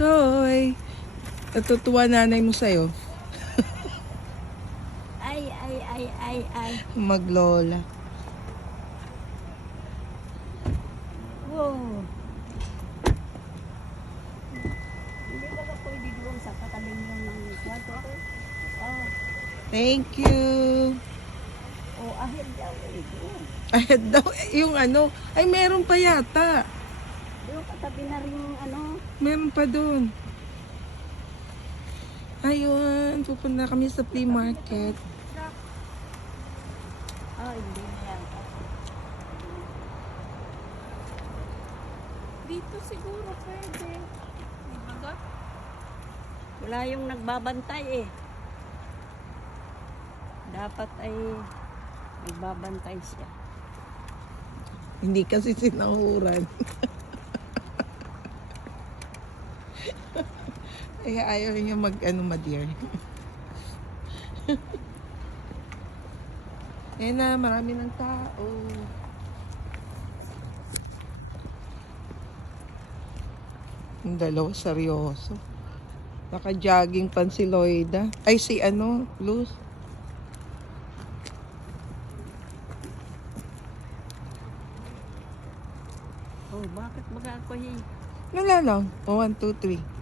Toy, natutuwa nanay mo sa'yo. Ay. Maglola. Wow. Hindi ba ka pwede doon sa katabi mo ng kwarto ko? Oh, Thank you. ahead daw eh. Doon. Ahead daw. Yung ano, ay meron pa yata. Doon katabi na rin yung ano. Meron pa doon. Ayun, pupunta kami sa flea market. Hindi na yan. Dito siguro pwede. Diba? Wala yung nagbabantay eh. Dapat ay nagbabantay siya. Hindi kasi sinahuran. Kaya ayaw niya ma-dear. Ayan na, marami ng tao. Yung dalawa, seryoso. Naka-jogging pan si Loida. Ay, si Luz. Bakit baga ako Wala lang. 1, 2, 3.